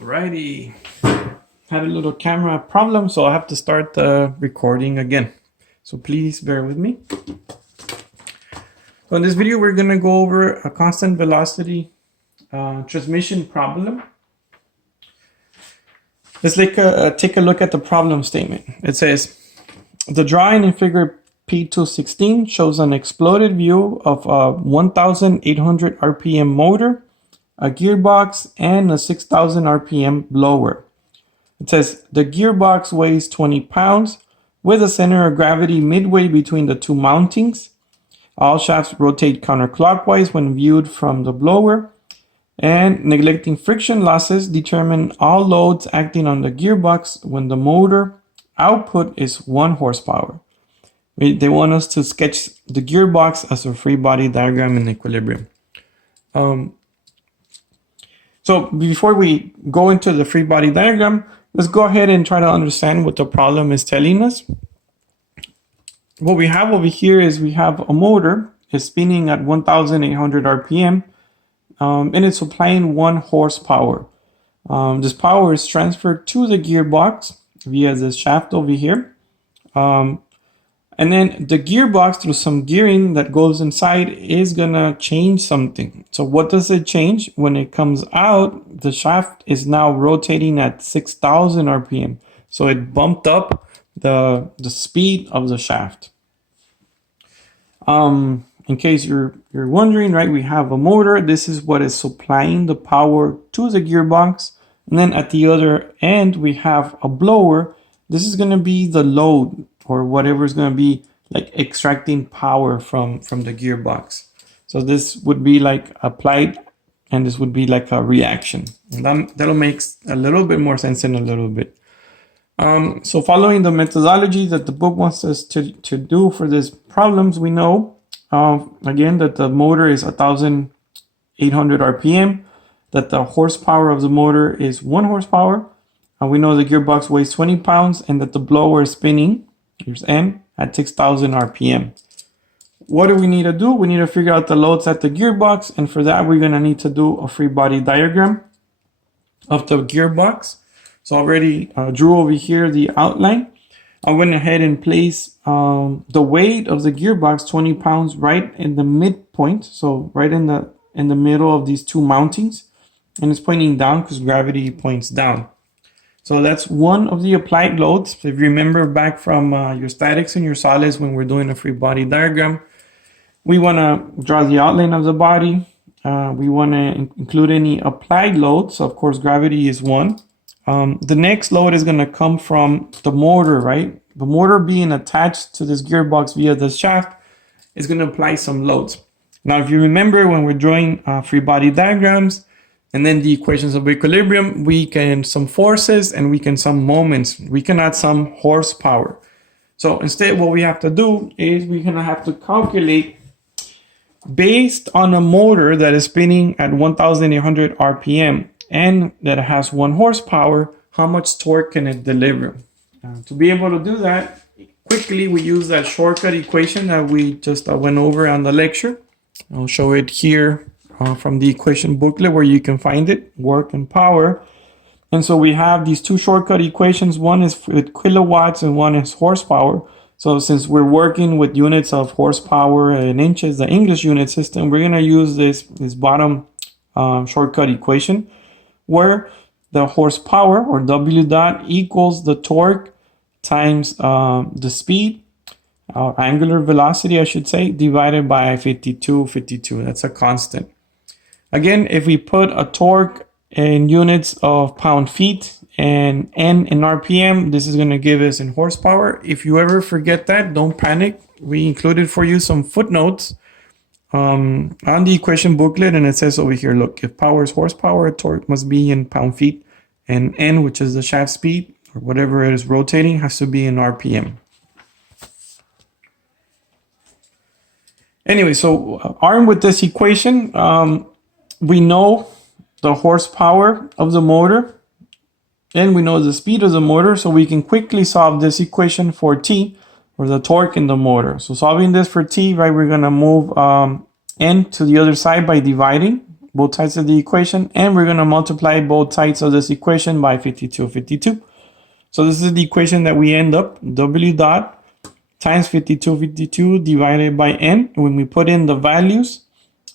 Alrighty, had a little camera problem, so I'll have to start the recording again. So please bear with me. So in this video, we're gonna go over a constant velocity transmission problem. Let's take a look at the problem statement. It says, the drawing in figure P216 shows an exploded view of a 1,800 RPM motor, a gearbox, and a 6,000 RPM blower. It says the gearbox weighs 20 pounds with a center of gravity midway between the two mountings. All shafts rotate counterclockwise when viewed from the blower, and neglecting friction losses, determine all loads acting on the gearbox when the motor output is 1 horsepower. They want us to sketch the gearbox as a free body diagram in equilibrium. So before we go into the free body diagram, let's go ahead and try to understand what the problem is telling us. What we have over here is we have a motor is spinning at 1,800 RPM, and it's supplying 1 horsepower. This power is transferred to the gearbox via this shaft over here. And then the gearbox, through some gearing that goes inside, is gonna change something. So what does it change? When it comes out, the shaft is now rotating at 6,000 RPM. So it bumped up the speed of the shaft. In case you're wondering, right, we have a motor. This is what is supplying the power to the gearbox. And then at the other end, we have a blower. This is gonna be the load, or whatever is going to be like extracting power from the gearbox. So this would be like applied, and this would be like a reaction. And that'll make a little bit more sense in a little bit. So following the methodology that the book wants us to do for these problems, we know, again, that the motor is 1,800 RPM, that the horsepower of the motor is 1 horsepower. We know the gearbox weighs 20 pounds and that the blower is spinning, here's N, at 6,000 RPM. What do we need to do? We need to figure out the loads at the gearbox, and for that we're going to need to do a free body diagram of the gearbox. So I already drew over here the outline. I went ahead and placed the weight of the gearbox, 20 pounds, right in the midpoint, so right in the middle of these two mountings, and it's pointing down because gravity points down. So that's one of the applied loads. If you remember back from your statics and your solids when we're doing a free body diagram, we want to draw the outline of the body. We want to include any applied loads. So of course, gravity is one. The next load is going to come from the motor, right? The motor being attached to this gearbox via the shaft is going to apply some loads. Now, if you remember when we're drawing free body diagrams, and then the equations of equilibrium, we can sum forces and we can sum moments. We cannot sum horsepower. So instead, what we have to do is we're gonna have to calculate, based on a motor that is spinning at 1,800 RPM and that has 1 horsepower, how much torque can it deliver? To be able to do that quickly, we use that shortcut equation that we just went over on the lecture. I'll show it here. From the equation booklet where you can find it, work and power. And so we have these two shortcut equations. One is with kilowatts and one is horsepower. So since we're working with units of horsepower and inches, the English unit system, we're going to use this bottom shortcut equation where the horsepower, or W dot, equals the torque times the speed, angular velocity, I should say, divided by 52. That's a constant. Again, if we put a torque in units of pound-feet and N in RPM, this is going to give us in horsepower. If you ever forget that, don't panic. We included for you some footnotes on the equation booklet, and it says over here, look, if power is horsepower, torque must be in pound-feet, and N, which is the shaft speed, or whatever it is rotating, has to be in RPM. Anyway, so armed with this equation, we know the horsepower of the motor and we know the speed of the motor, so we can quickly solve this equation for T, or the torque in the motor. So solving this for T, right, we're going to move N to the other side by dividing. both sides of the equation, and we're going to multiply both sides of this equation by 52. So this is the equation that we end up, W dot times 52 divided by N. When we put in the values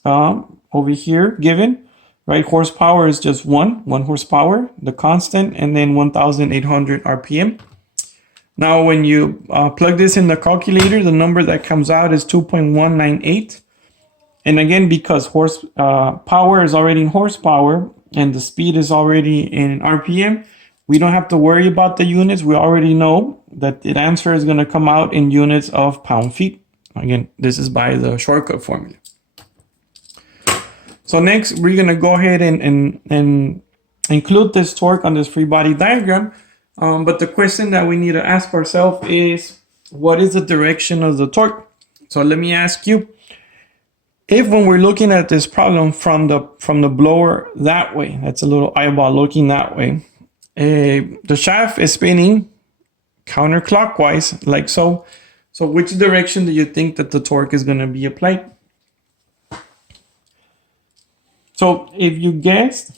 over here given, right, horsepower is just one horsepower, the constant, and then 1,800 RPM. Now, when you plug this in the calculator, the number that comes out is 2.198. And again, because power is already in horsepower and the speed is already in RPM, we don't have to worry about the units. We already know that the answer is going to come out in units of pound-feet. Again, this is by the shortcut formula. So next, we're going to go ahead and include this torque on this free body diagram. But the question that we need to ask ourselves is, what is the direction of the torque? So let me ask you, if when we're looking at this problem from the blower that way, that's a little eyeball looking that way, the shaft is spinning counterclockwise like so. So which direction do you think that the torque is going to be applied? So if you guessed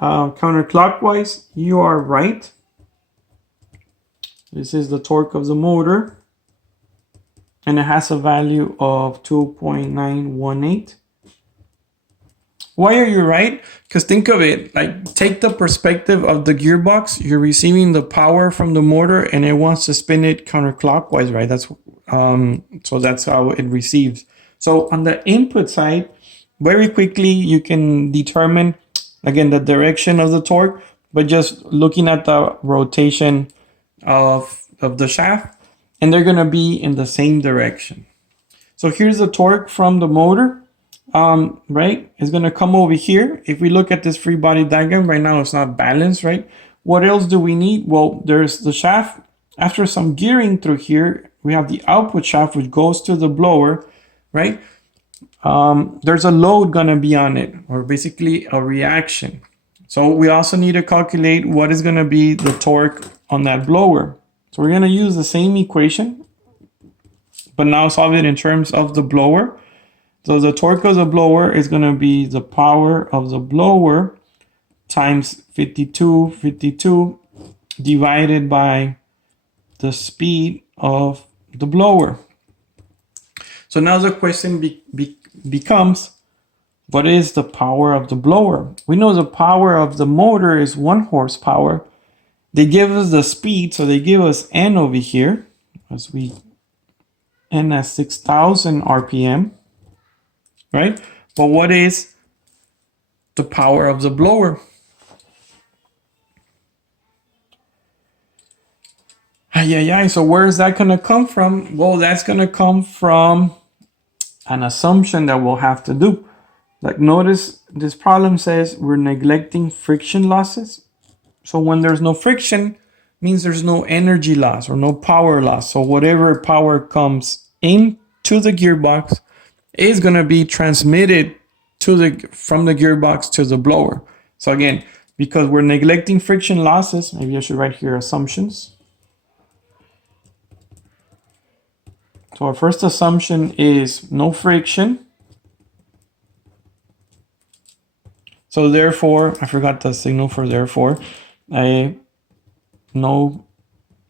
counterclockwise, you are right. This is the torque of the motor, and it has a value of 2.918. Why are you right? Because think of it, like take the perspective of the gearbox. You're receiving the power from the motor and it wants to spin it counterclockwise, right? So that's how it receives. So on the input side, very quickly you can determine, again, the direction of the torque, but just looking at the rotation of the shaft, and they're going to be in the same direction. So here's the torque from the motor, right? It's going to come over here. If we look at this free body diagram right now, it's not balanced, right? What else do we need? Well, there's the shaft. After some gearing through here, we have the output shaft, which goes to the blower, right? There's a load going to be on it, or basically a reaction. So we also need to calculate what is going to be the torque on that blower. So we're going to use the same equation, but now solve it in terms of the blower. So the torque of the blower is going to be the power of the blower times 52 divided by the speed of the blower. So now the question becomes, what is the power of the blower? We know the power of the motor is 1 horsepower. They give us the speed, so they give us N over here, as N as 6,000 RPM, right? But what is the power of the blower? So where is that going to come from? Well, that's going to come from an assumption that we'll have to do. Like, notice this problem says we're neglecting friction losses. So when there's no friction, means there's no energy loss or no power loss. So whatever power comes into the gearbox is going to be transmitted from the gearbox to the blower. So again, because we're neglecting friction losses, maybe I should write here assumptions. So our first assumption is no friction. So therefore, I forgot the signal for therefore, no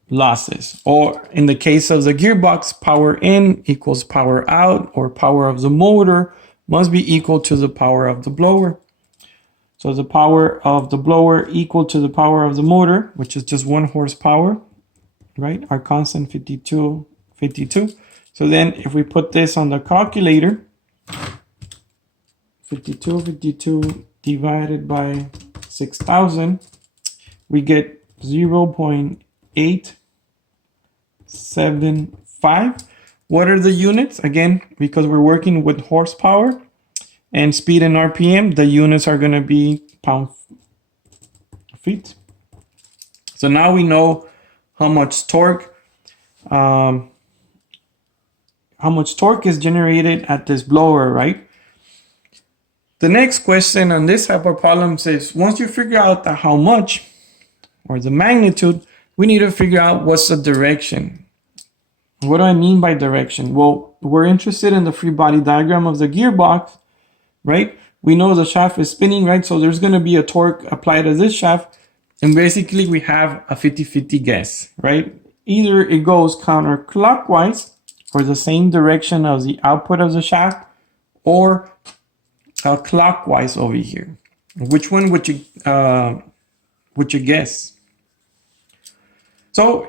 losses. Or in the case of the gearbox, power in equals power out, or power of the motor must be equal to the power of the blower. So the power of the blower equal to the power of the motor, which is just 1 horsepower, right? Our constant 52. So then if we put this on the calculator, 52 divided by 6,000, we get 0.875. What are the units? Again, because we're working with horsepower and speed and RPM, the units are going to be pound-feet. So now we know how much torque is generated at this blower, right? The next question on this type of problems is, once you figure out the how much or the magnitude, we need to figure out what's the direction. What do I mean by direction? Well, we're interested in the free body diagram of the gearbox, right? we know the shaft is spinning, right? So there's going to be a torque applied to this shaft. And basically we have a 50-50 guess, right? Either it goes counterclockwise for the same direction of the output of the shaft, or clockwise over here. Which one would you guess? So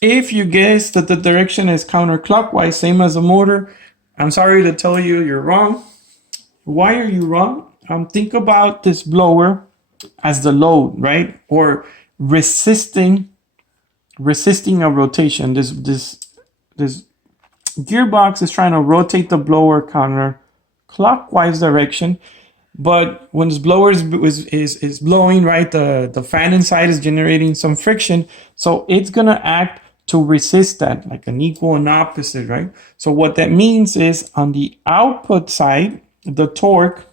if you guess that the direction is counterclockwise, same as the motor, I'm sorry to tell you, you're wrong. Why are you wrong? Think about this blower as the load, right? Or resisting a rotation. This gearbox is trying to rotate the blower counterclockwise direction, but when this blower is blowing, right, the fan inside is generating some friction, so it's gonna act to resist that, like an equal and opposite, right? So what that means is on the output side, the torque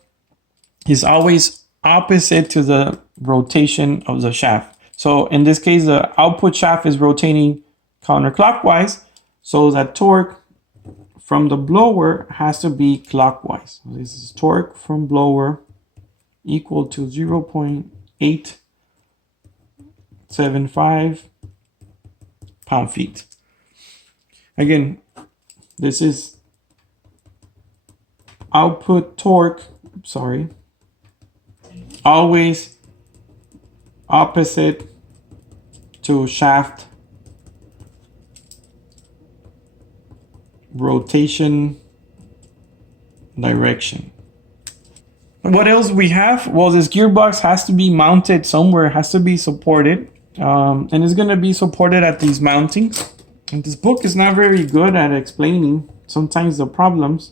is always opposite to the rotation of the shaft. So in this case, the output shaft is rotating counterclockwise, so that torque from the blower has to be clockwise. So this is torque from blower equal to 0.875 pound-feet. Again, this is output torque, always opposite to shaft rotation direction. What else we have? Well, this gearbox has to be mounted somewhere, has to be supported, and it's going to be supported at these mountings. And this book is not very good at explaining sometimes the problems.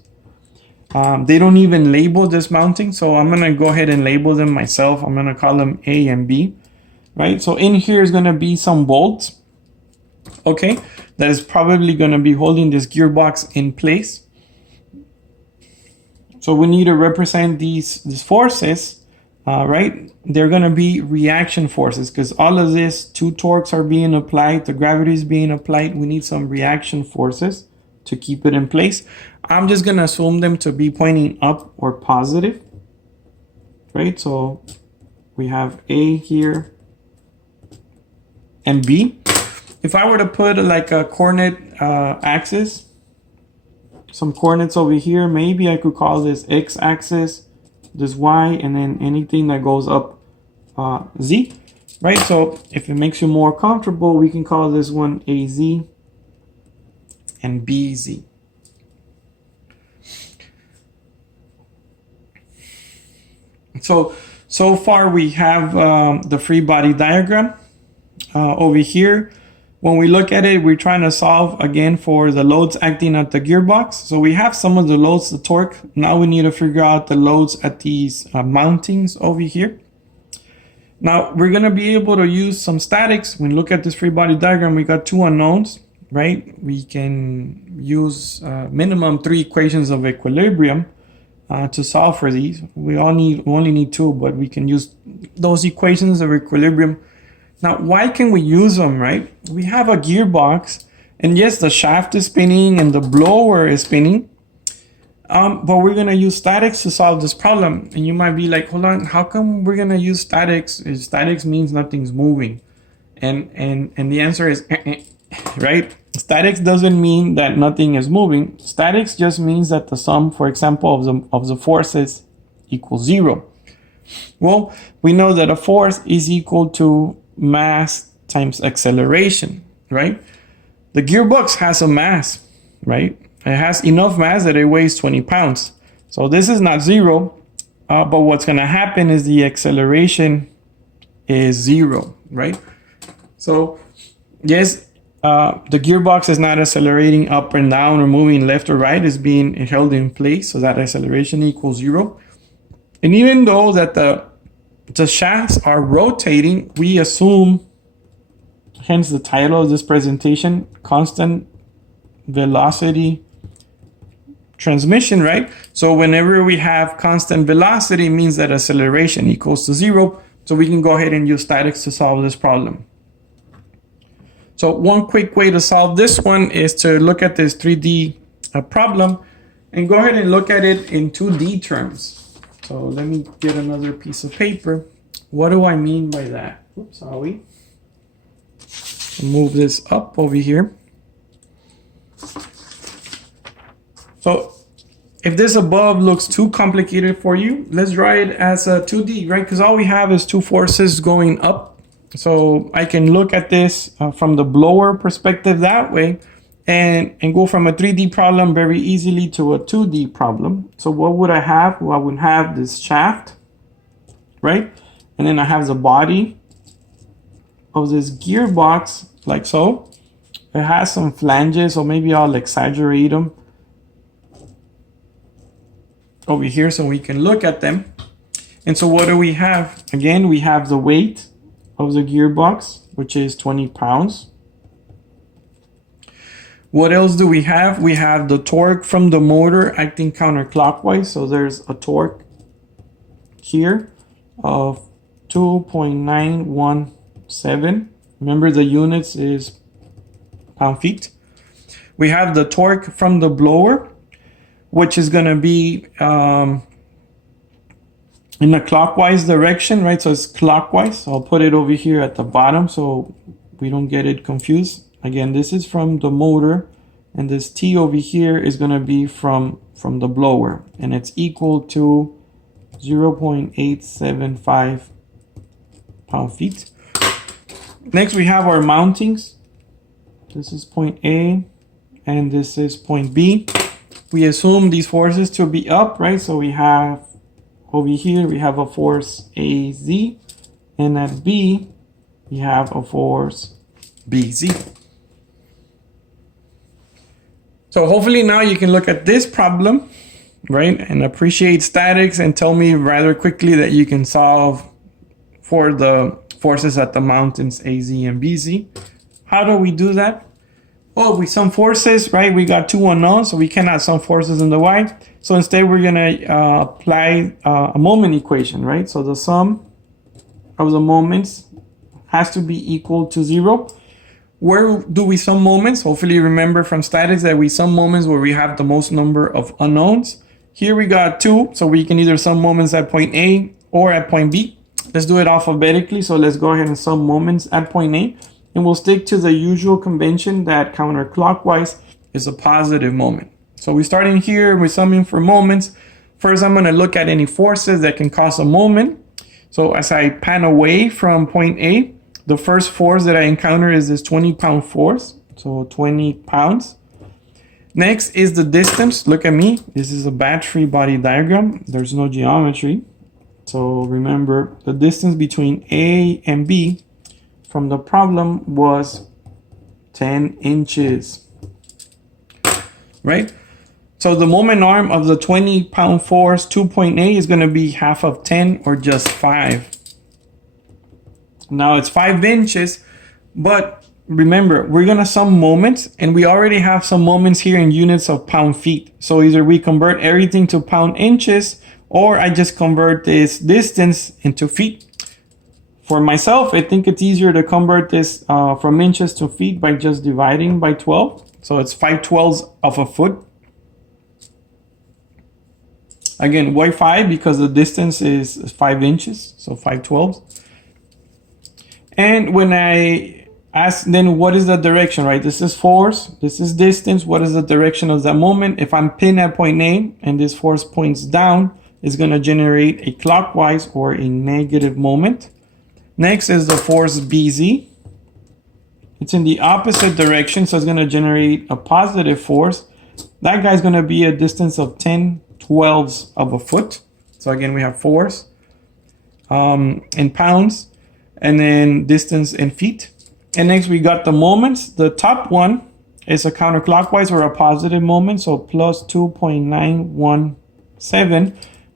They don't even label this mounting, so I'm going to go ahead and label them myself. I'm going to call them A and B, right? So in here is going to be some bolts, okay, that is probably going to be holding this gearbox in place. So we need to represent these forces, right? They're going to be reaction forces, because all of this, two torques are being applied, the gravity is being applied. We need some reaction forces to keep it in place. I'm just going to assume them to be pointing up or positive, right? So we have A here and B. If I were to put like a coordinate axis, some coordinates over here, maybe I could call this X axis, this Y, and then anything that goes up Z, right? So if it makes you more comfortable, we can call this one AZ and BZ. So far we have the free body diagram over here. When we look at it, we're trying to solve again for the loads acting at the gearbox. So we have some of the loads, the torque. Now we need to figure out the loads at these mountings over here. Now we're going to be able to use some statics. When we look at this free body diagram, we got two unknowns, right? We can use minimum 3 equations of equilibrium to solve for these. We only need 2, but we can use those equations of equilibrium. Now, why can we use them, right? We have a gearbox, and yes, the shaft is spinning and the blower is spinning, but we're going to use statics to solve this problem. And you might be like, hold on, how come we're going to use statics? Statics means nothing's moving. And the answer is, right? Statics doesn't mean that nothing is moving. Statics just means that the sum, for example, of the forces equals 0. Well, we know that a force is equal to mass times acceleration, right? The gearbox has a mass, right? It has enough mass that it weighs 20 pounds. So this is not 0, but what's going to happen is the acceleration is 0, right? So yes, the gearbox is not accelerating up and down or moving left or right. It's being held in place, so that acceleration equals 0. And even though that the shafts are rotating, we assume, hence the title of this presentation, constant velocity transmission, right? So whenever we have constant velocity, it means that acceleration equals to 0. So we can go ahead and use statics to solve this problem. So one quick way to solve this one is to look at this 3D problem and go ahead and look at it in 2D terms. So let me get another piece of paper. What do I mean by that? Oops, sorry. Move this up over here. So if this above looks too complicated for you, let's draw it as a 2D, right? Because all we have is two forces going up. So I can look at this from the blower perspective that way and go from a 3D problem very easily to a 2D problem. So what would I have? Well, I would have this shaft, right? And then I have the body of this gearbox like so. It has some flanges, or maybe I'll exaggerate them over here so we can look at them. And so what do we have? Again, we have the weight of the gearbox, which is 20 pounds. What else do we have? We have the torque from the motor acting counterclockwise. So there's a torque here of 2.917. Remember, the units is pound-feet. We have the torque from the blower, which is going to be in a clockwise direction, right? So it's clockwise. So I'll put it over here at the bottom so we don't get it confused. Again, this is from the motor, and this T over here is going to be from the blower, and it's equal to 0.875 pound-feet. Next, we have our mountings. This is point A, and this is point B. We assume these forces to be up, right? So we have over here, we have a force AZ, and at B, we have a force BZ. So hopefully now you can look at this problem, right, and appreciate statics and tell me rather quickly that you can solve for the forces at the mountains AZ and BZ. How do we do that? Well, we sum forces, right? We got two unknowns, so we cannot sum forces in the Y. So instead, we're going to apply a moment equation, right? So the sum of the moments has to be equal to 0. Where do we sum moments? Hopefully, you remember from statics that we sum moments where we have the most number of unknowns. Here we got 2, so we can either sum moments at point A or at point B. Let's do it alphabetically. So let's go ahead and sum moments at point A. And we'll stick to the usual convention that counterclockwise is a positive moment. So we're starting here, we're summing for moments. First, I'm going to look at any forces that can cause a moment. So as I pan away from point A, the first force that I encounter is this 20-pound force. So 20 pounds. Next is the distance. Look at me. This is a battery body diagram. There's no geometry. So remember, the distance between A and B from the problem was 10 inches, right? So the moment arm of the 20-pound force 2.8 is going to be half of 10, or just 5. Now it's 5 inches, but remember, we're going to sum moments, and we already have some moments here in units of pound-feet. So either we convert everything to pound-inches, or I just convert this distance into feet. For myself, I think it's easier to convert this from inches to feet by just dividing by 12. So it's 5/12 of a foot. Again, why 5? Because the distance is 5 inches, so 5/12. And when I ask, then what is the direction, right? This is force, this is distance. What is the direction of that moment? If I'm pinned at point A and this force points down, it's going to generate a clockwise or a negative moment. Next is the force BZ. It's in the opposite direction, so it's going to generate a positive force. That guy's going to be a distance of 10/12 of a foot. So again, we have force in pounds, and then distance in feet. And next we got the moments. The top one is a counterclockwise or a positive moment, so plus 2.917.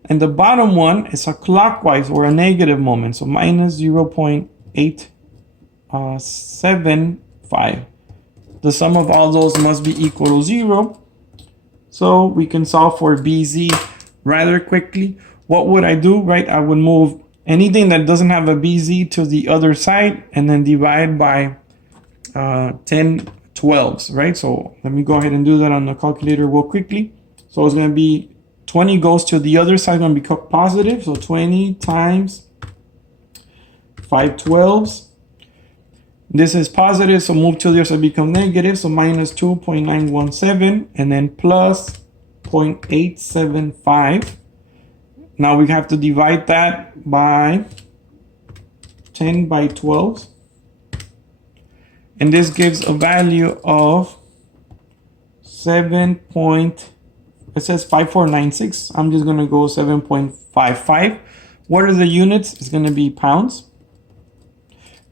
And the bottom one is a clockwise or a negative moment, so minus 0.875. The sum of all those must be equal to 0. So we can solve for BZ rather quickly. What would I do, right? I would move anything that doesn't have a BZ to the other side and then divide by 10/12, right? So let me go ahead and do that on the calculator real quickly. So it's going to be 20 goes to the other side, going to become positive. So 20 times 5 12s. This is positive, so move to the other side, become negative. So minus 2.917 and then plus 0.875. Now we have to divide that by 10 by 12. And this gives a value of 7. It says 5496. I'm just going to go 7.55. What are the units? It's going to be pounds,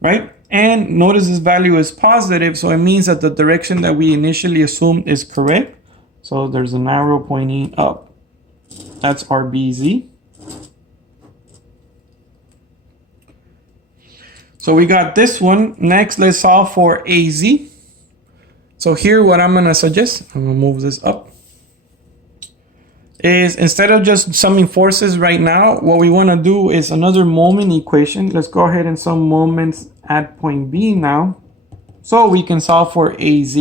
right? And notice this value is positive, so it means that the direction that we initially assumed is correct. So there's an arrow pointing up. That's our BZ. So we got this one. Next, let's solve for AZ. So here, what I'm going to suggest, I'm going to move this up, is instead of just summing forces right now, what we want to do is another moment equation. Let's go ahead and sum moments at point B now, so we can solve for AZ.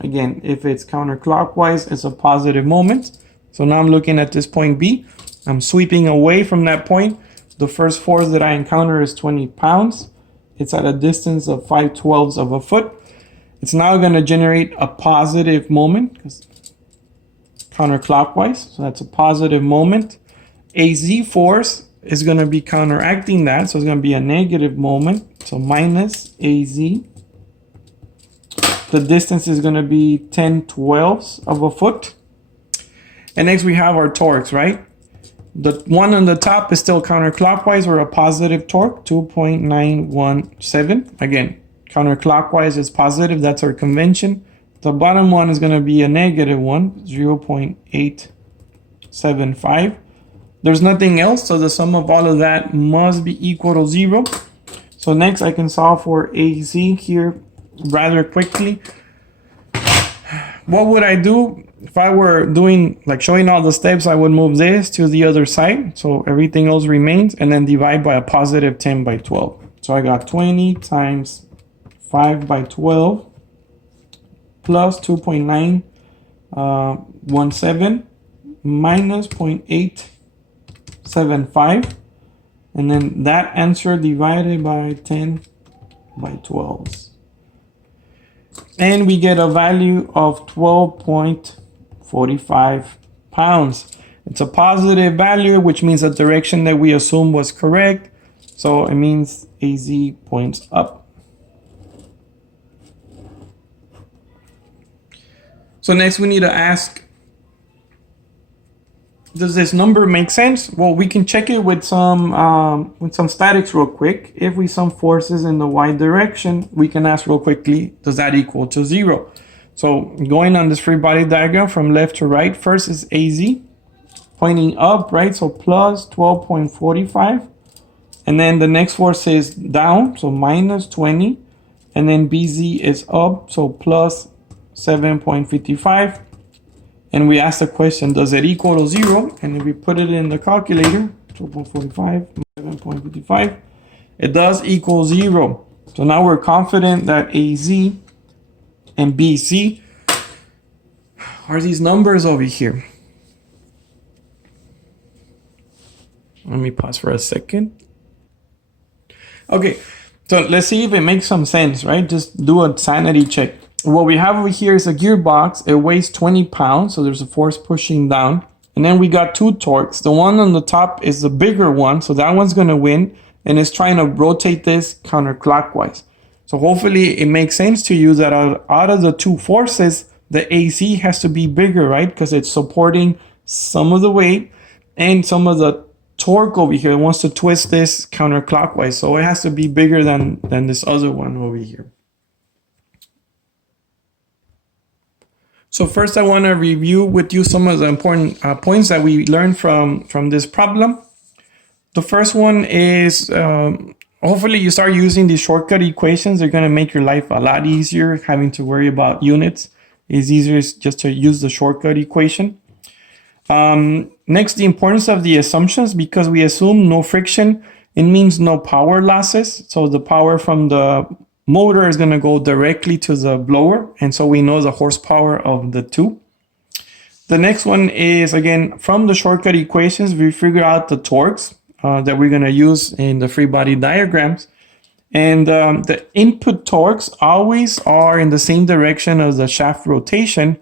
Again, if it's counterclockwise, it's a positive moment. So now I'm looking at this point B. I'm sweeping away from that point. The first force that I encounter is 20 pounds. It's at a distance of 5/12 of a foot. It's now going to generate a positive moment because counterclockwise. So that's a positive moment. AZ force is going to be counteracting that. So it's going to be a negative moment. So minus AZ. The distance is going to be 10/12 of a foot. And next we have our torques, right? The one on the top is still counterclockwise or a positive torque, 2.917. Again, counterclockwise is positive. That's our convention. The bottom one is going to be a negative one, 0.875. There's nothing else, so the sum of all of that must be equal to 0. So next I can solve for AZ here rather quickly. What would I do? If I were doing, like showing all the steps, I would move this to the other side. So everything else remains and then divide by a positive 10 by 12. So I got 20 times 5 by 12 plus 2.917 minus 0.875. And then that answer divided by 10 by 12. And we get a value of 12.45 pounds. It's a positive value, which means the direction that we assumed was correct. So it means AZ points up. So next we need to ask, does this number make sense? Well, we can check it with some statics real quick. If we sum forces in the y direction, we can ask real quickly, does that equal to 0? So going on this free body diagram from left to right, first is AZ pointing up, right? So plus 12.45. And then the next force is down, so minus 20. And then BZ is up, so plus 7.55. And we ask the question, does it equal to 0? And if we put it in the calculator, 12.45, 7.55, it does equal 0. So now we're confident that AZ and BC are these numbers over here. Let me pause for a second. Okay, so let's see if it makes some sense, right? Just do a sanity check. What we have over here is a gearbox. It weighs 20 pounds, so there's a force pushing down. And then we got two torques. The one on the top is the bigger one, so that one's going to win, and it's trying to rotate this counterclockwise. So hopefully it makes sense to you that out of the two forces, the AC has to be bigger, right? Because it's supporting some of the weight and some of the torque over here. It wants to twist this counterclockwise, so it has to be bigger than this other one over here. So first I want to review with you some of the important points that we learned from this problem. The first one is hopefully you start using these shortcut equations. They're going to make your life a lot easier. Having to worry about units is easier just to use the shortcut equation. Next, the importance of the assumptions, because we assume no friction, it means no power losses. So the power from the motor is going to go directly to the blower, and so we know the horsepower of the two. The next one is, again, from the shortcut equations, we figure out the torques that we're going to use in the free body diagrams. And the input torques always are in the same direction as the shaft rotation.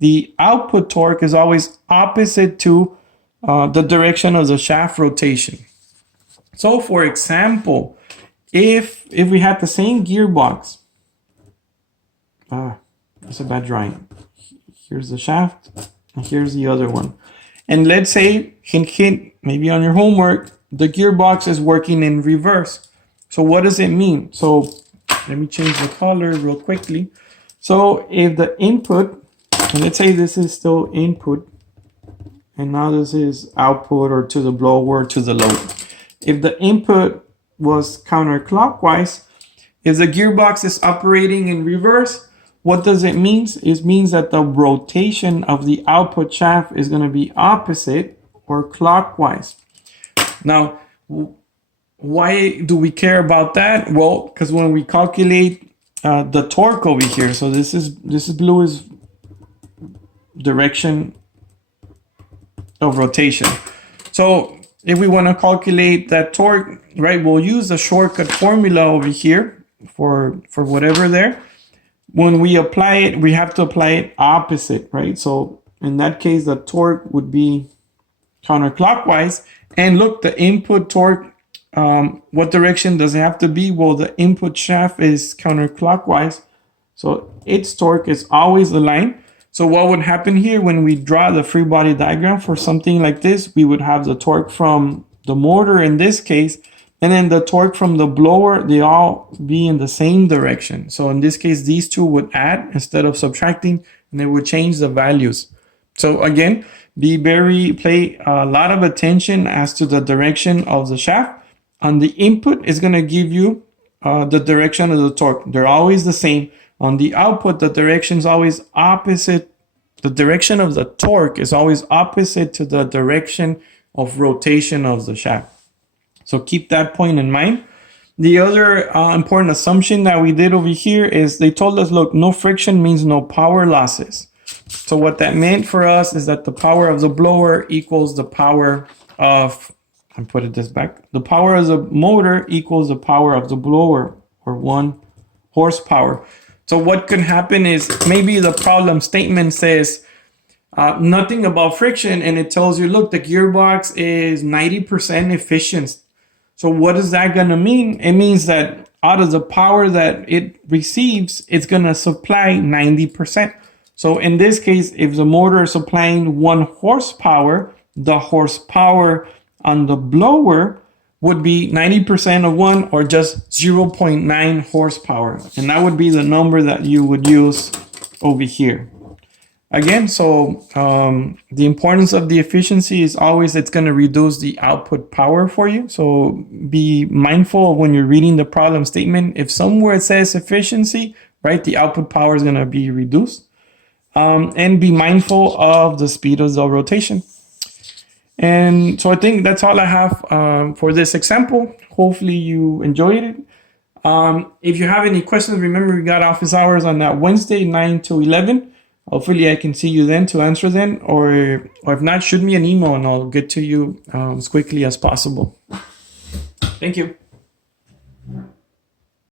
The output torque is always opposite to the direction of the shaft rotation. So for example, if we had the same gearbox, that's a bad drawing. Here's the shaft, and here's the other one. And let's say, hint, hint, maybe on your homework, the gearbox is working in reverse. So what does it mean? So let me change the color real quickly. So if the input, and let's say this is still input, and now this is output, or to the blower, or to the load. If the input was counterclockwise, if the gearbox is operating in reverse, what does it mean? It means that the rotation of the output shaft is going to be opposite or clockwise. Now, why do we care about that? Well, because when we calculate the torque over here, so this is blue is direction of rotation. So if we want to calculate that torque, right, we'll use the shortcut formula over here for whatever there. When we apply it, we have to apply it opposite, right? So in that case, the torque would be counterclockwise. And look, the input torque, what direction does it have to be? Well, the input shaft is counterclockwise, so its torque is always aligned. So what would happen here when we draw the free body diagram for something like this? We would have the torque from the motor in this case, and then the torque from the blower, they all be in the same direction. So in this case, these two would add instead of subtracting, and they would change the values. So again, pay a lot of attention as to the direction of the shaft. On the input is going to give you the direction of the torque. They're always the same. On the output, the direction is always opposite. The direction of the torque is always opposite to the direction of rotation of the shaft. So keep that point in mind. The other important assumption that we did over here is they told us, look, no friction means no power losses. So what that meant for us is that the power of the blower equals the power of, I'm putting this back, the power of the motor equals the power of the blower, or 1 horsepower. So what could happen is maybe the problem statement says nothing about friction, and it tells you, look, the gearbox is 90% efficient. So what is that going to mean? It means that out of the power that it receives, it's going to supply 90%. So in this case, if the motor is supplying 1 horsepower, the horsepower on the blower would be 90% of 1, or just 0.9 horsepower. And that would be the number that you would use over here. Again, so the importance of the efficiency is always it's going to reduce the output power for you. So be mindful when you're reading the problem statement. If somewhere it says efficiency, right, the output power is going to be reduced. And be mindful of the speed of the rotation. And so I think that's all I have for this example. Hopefully you enjoyed it. If you have any questions, remember we got office hours on that Wednesday, 9 to 11. Hopefully I can see you then to answer them, or if not, shoot me an email and I'll get to you as quickly as possible. Thank you.